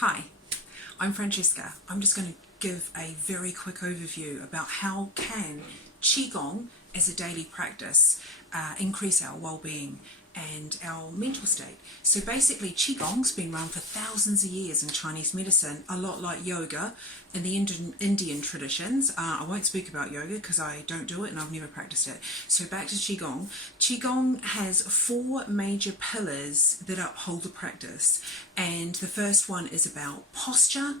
Hi, I'm Francesca. I'm just going to give a very quick overview about how can Qigong as a daily practice increase our well-being and our mental state. So basically Qigong's been around for thousands of years in Chinese medicine, a lot like yoga in the Indian traditions. I won't speak about yoga because I don't do it and I've never practiced it. So back to Qigong. Qigong has four major pillars that uphold the practice, and the first one is about posture,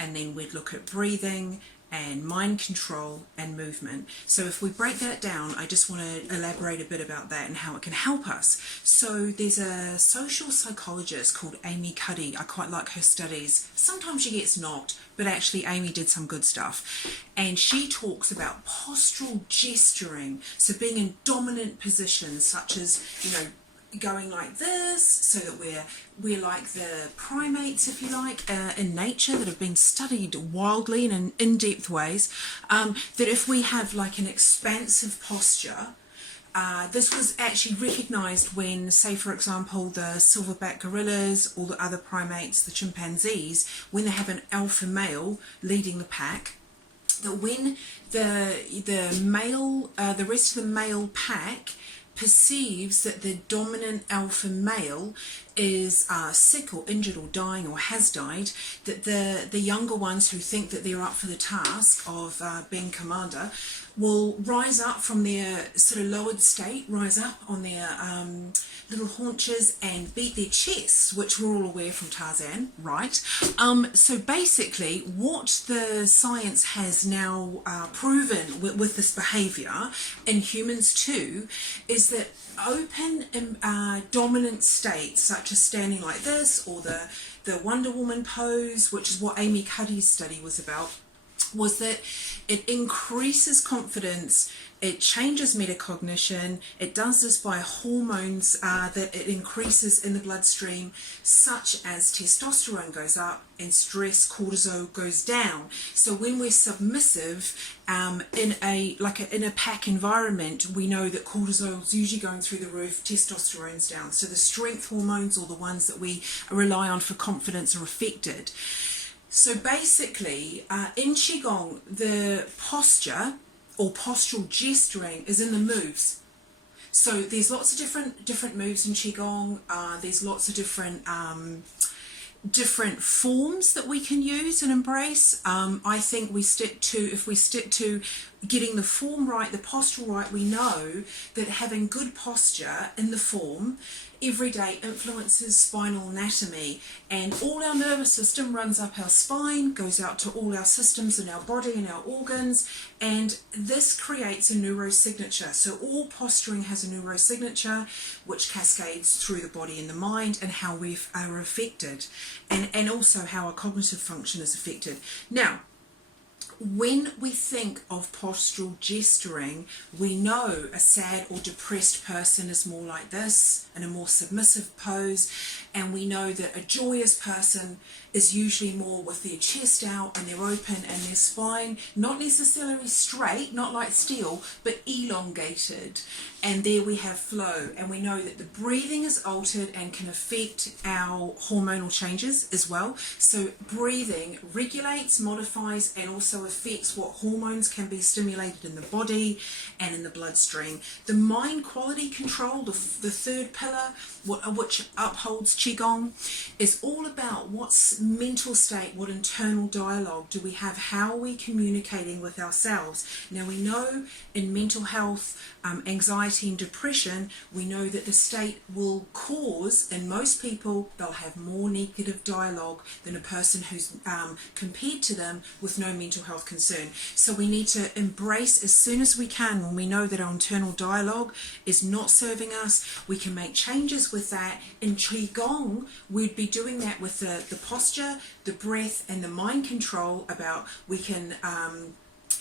and then we'd look at breathing and mind control and movement. So if we break that down, I just want to elaborate a bit about that and how it can help us. So there's a social psychologist called Amy Cuddy. I quite like her studies. Sometimes she gets knocked, but actually Amy did some good stuff. And she talks about postural gesturing, so being in dominant positions such as, going like this, so that we're like the primates, if you like, in nature, that have been studied wildly and in in-depth ways, that if we have like an expansive posture, this was actually recognized when, say for example, the silverback gorillas or the other primates, the chimpanzees, when they have an alpha male leading the pack, that when the rest of the male pack perceives that the dominant alpha male is sick or injured or dying or has died, that the younger ones who think that they're up for the task of being commander will rise up from their sort of lowered state, rise up on their little haunches and beat their chests, which we're all aware from Tarzan, right? So basically what the science has now proven with this behaviour in humans too is that open dominant states such as standing like this, or the Wonder Woman pose, which is what Amy Cuddy's study was about, was that it increases confidence, it changes metacognition, it does this by hormones that it increases in the bloodstream, such as testosterone goes up and stress, cortisol goes down. So when we're submissive in a pack environment, we know that cortisol is usually going through the roof, testosterone's down. So the strength hormones, or the ones that we rely on for confidence, are affected. So basically, in Qigong, the posture or postural gesturing is in the moves. So there's lots of different moves in Qigong. There's lots of different forms that we can use and embrace. I think if we stick to getting the form right, the posture right, we know that having good posture in the form every day influences spinal anatomy, and all our nervous system runs up our spine, goes out to all our systems in our body and our organs, and this creates a neurosignature. So all posturing has a neurosignature which cascades through the body and the mind, and how we are affected, and also how our cognitive function is affected. Now, when we think of postural gesturing, we know a sad or depressed person is more like this, in a more submissive pose, and we know that a joyous person is usually more with their chest out and they're open and their spine not necessarily straight, not like steel, but elongated. And there we have flow, and we know that the breathing is altered and can affect our hormonal changes as well. So breathing regulates, modifies, and also affects what hormones can be stimulated in the body and in the bloodstream. The mind quality control, the third pillar, which upholds Qigong, is all about what's mental state, what internal dialogue do we have, how are we communicating with ourselves. Now we know in mental health, anxiety and depression, we know that the state will cause, in most people, they'll have more negative dialogue than a person who's compared to them with no mental health concern. So we need to embrace as soon as we can, when we know that our internal dialogue is not serving us, we can make changes with that. In Qigong, we'd be doing that with the posture, the breath, and the mind control. About we can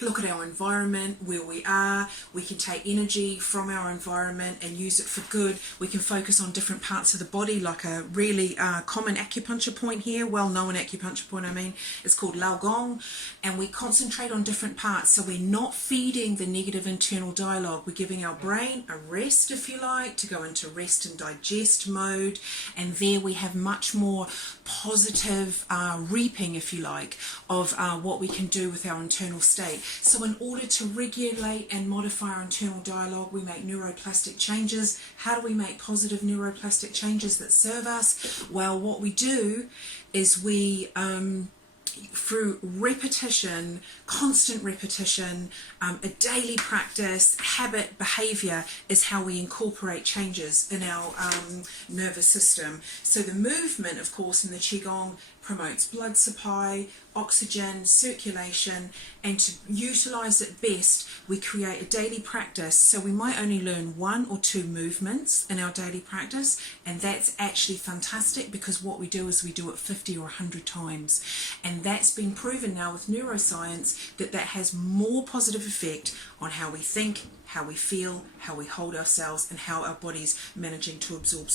look at our environment, where we are. We can take energy from our environment and use it for good. We can focus on different parts of the body, like a really common acupuncture point here, well-known acupuncture point I mean, it's called Qigong, and we concentrate on different parts, so we're not feeding the negative internal dialogue. We're giving our brain a rest, if you like, to go into rest and digest mode, and there we have much more positive reaping, if you like, of what we can do with our internal state. So in order to regulate and modify our internal dialogue, we make neuroplastic changes. How do we make positive neuroplastic changes that serve us? Well, what we do is we through repetition, constant repetition, a daily practice, habit, behaviour is how we incorporate changes in our nervous system. So the movement, of course, in the Qigong promotes blood supply, oxygen, circulation, and to utilise it best, we create a daily practice. So we might only learn 1 or 2 movements in our daily practice, and that's actually fantastic, because what we do is we do it 50 or 100 times, and that's been proven now with neuroscience that that has more positive effect on how we think, how we feel, how we hold ourselves, and how our body's managing to absorb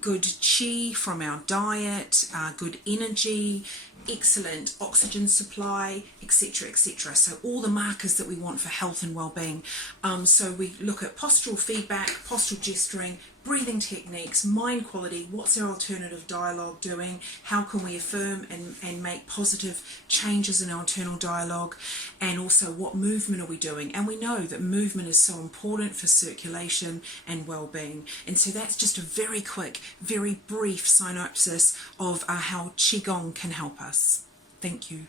good chi from our diet, good energy, excellent oxygen supply, etc., etc. So all the markers that we want for health and well-being. So we look at postural feedback, postural gesturing, breathing techniques, mind quality, what's our alternative dialogue doing, how can we affirm and make positive changes in our internal dialogue, and also what movement are we doing. And we know that movement is so important for circulation and well-being. And so that's just a very quick, very brief synopsis of how Qigong can help us. Thank you.